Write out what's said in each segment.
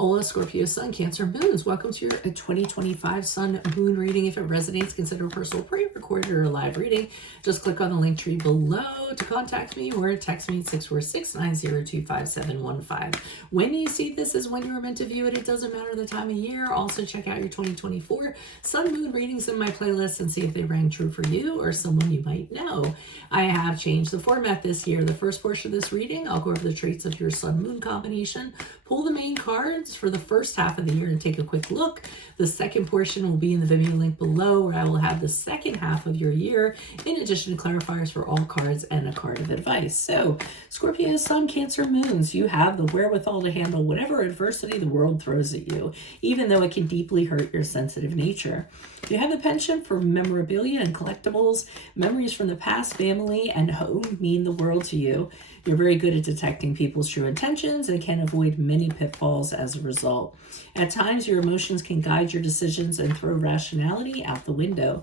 Hola, Scorpio, Sun, Cancer, Moons. Welcome to your 2025 Sun Moon reading. If it resonates, consider a personal pre-recorded or a live reading. Just click on the link tree below to contact me or text me at 646-902-5715. When you see this is when you were meant to view it. It doesn't matter the time of year. Also, check out your 2024 Sun Moon readings in my playlist and see if they rang true for you or someone you might know. I have changed the format this year. The first portion of this reading, I'll go over the traits of your Sun Moon combination, pull the main cards for the first half of the year and take a quick look. The second portion will be in the Vimeo link below, where I will have the second half of your year, in addition to clarifiers for all cards and a card of advice. So, Scorpio, Sun, Cancer, Moons, you have the wherewithal to handle whatever adversity the world throws at you, even though it can deeply hurt your sensitive nature. You have a penchant for memorabilia and collectibles. Memories from the past, family, and home mean the world to you. You're very good at detecting people's true intentions and can avoid many pitfalls as a result. At times, your emotions can guide your decisions and throw rationality out the window.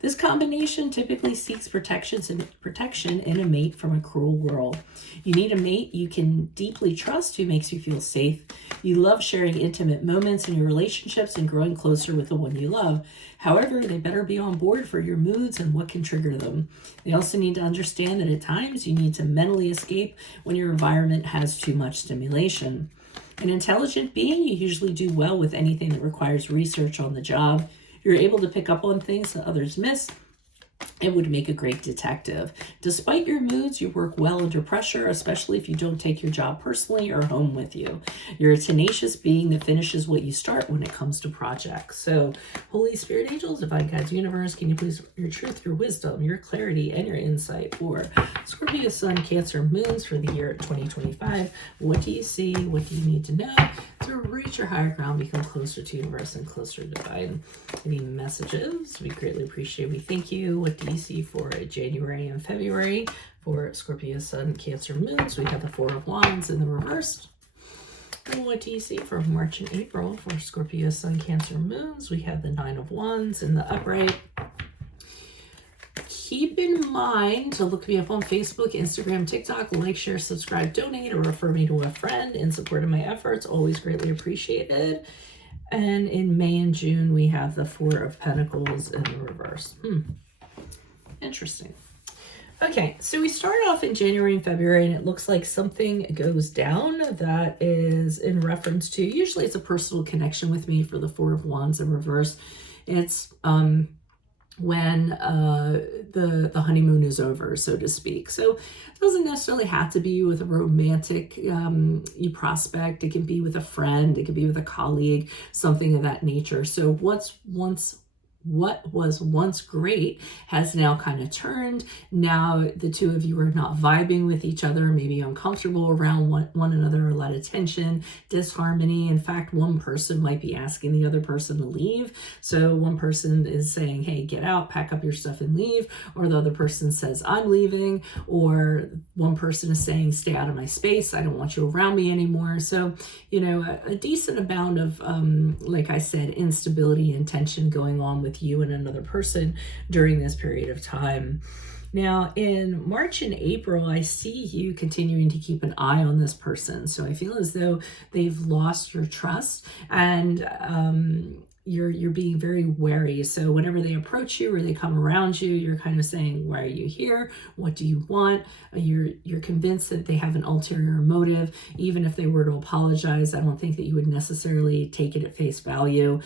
This combination typically seeks protection in a mate from a cruel world. You need a mate you can deeply trust who makes you feel safe. You love sharing intimate moments in your relationships and growing closer with the one you love. However, they better be on board for your moods and what can trigger them. They also need to understand that at times you need to mentally escape when your environment has too much stimulation. An intelligent being, you usually do well with anything that requires research on the job. You're able to pick up on things that others miss and would make a great detective. Despite your moods, you work well under pressure, especially if you don't take your job personally or home with you. You're a tenacious being that finishes what you start when it comes to projects. So, Holy Spirit, angels, divine guides, universe, can you please your truth, your wisdom, your clarity, and your insight for Scorpio, Sun, Cancer, Moons for the year 2025. What do you see? What do you need to know to reach your higher ground, become closer to universe and closer to divine? Any messages? We greatly appreciate. We thank you. What do you see for January and February for Scorpio, Sun, Cancer, Moons? We have the Four of Wands in the reverse. And what do you see for March and April for Scorpio, Sun, Cancer, Moons? We have the Nine of Wands in the upright. Keep in mind to look me up on Facebook, Instagram, TikTok, like, share, subscribe, donate, or refer me to a friend in support of my efforts. Always greatly appreciated. And in May and June, we have the Four of Pentacles in the reverse. Interesting. Okay, so we start off in January and February, and it looks like something goes down that is in reference to, usually it's a personal connection with me for the Four of Wands in reverse. It's when the honeymoon is over, so to speak. So it doesn't necessarily have to be with a romantic prospect. It can be with a friend. It can be with a colleague, something of that nature. So what was once great has now kind of turned. Now the two of you are not vibing with each other, maybe uncomfortable around one another, a lot of tension, disharmony. In fact, one person might be asking the other person to leave. So one person is saying, hey, get out, pack up your stuff and leave. Or the other person says, I'm leaving. Or one person is saying, stay out of my space. I don't want you around me anymore. So, you know, a decent amount of, like I said, instability and tension going on with you and another person during this period of time. Now, in March and April, I see you continuing to keep an eye on this person. So I feel as though they've lost your trust, and you're being very wary. So whenever they approach you or they come around you, you're kind of saying, why are you here? What do you want? You're convinced that they have an ulterior motive. Even if they were to apologize, I don't think that you would necessarily take it at face value.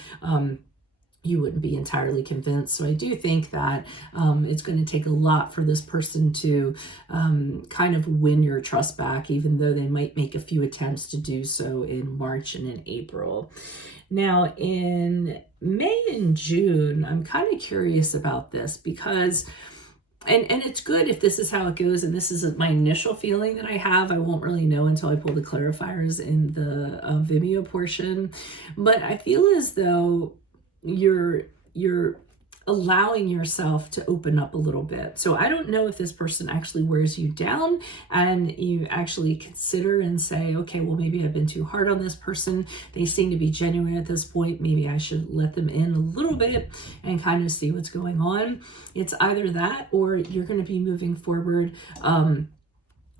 You wouldn't be entirely convinced. So I do think that it's going to take a lot for this person to kind of win your trust back, even though they might make a few attempts to do so in March and in April. Now, in May and June, I'm kind of curious about this because, and it's good if this is how it goes, and this is my initial feeling that I have. I won't really know until I pull the clarifiers in the Vimeo portion, but I feel as though you're allowing yourself to open up a little bit. So I don't know if this person actually wears you down and you actually consider and say, okay, well, maybe I've been too hard on this person. They seem to be genuine at this point. Maybe I should let them in a little bit and kind of see what's going on. It's either that or you're going to be moving forward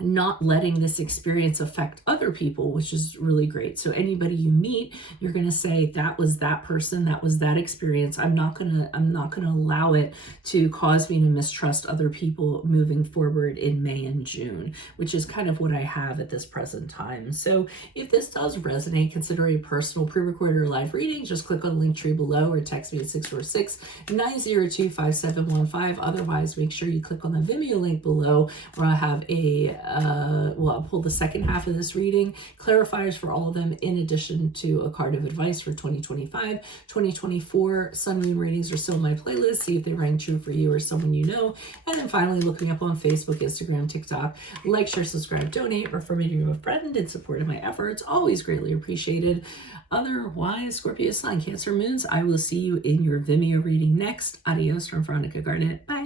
not letting this experience affect other people, which is really great. So anybody you meet, you're going to say, that was that person, that was that experience. I'm not going to allow it to cause me to mistrust other people moving forward in May and June, which is kind of what I have at this present time. So if this does resonate, consider a personal pre-recorded or live reading. Just click on the link tree below or text me at 646-902-5715. Otherwise, make sure you click on the Vimeo link below, where I have I'll pull the second half of this reading, clarifiers for all of them, in addition to a card of advice for 2025. 2024 Sun Moon readings are still in my playlist. See if they rang true for you or someone you know. And then finally, look me up on Facebook, Instagram, TikTok. Like, share, subscribe, donate, refer me to a friend in support of my efforts. Always greatly appreciated. Otherwise, Scorpio Sun, Cancer Moons, I will see you in your Vimeo reading next. Adios from Veronica Garnett. Bye.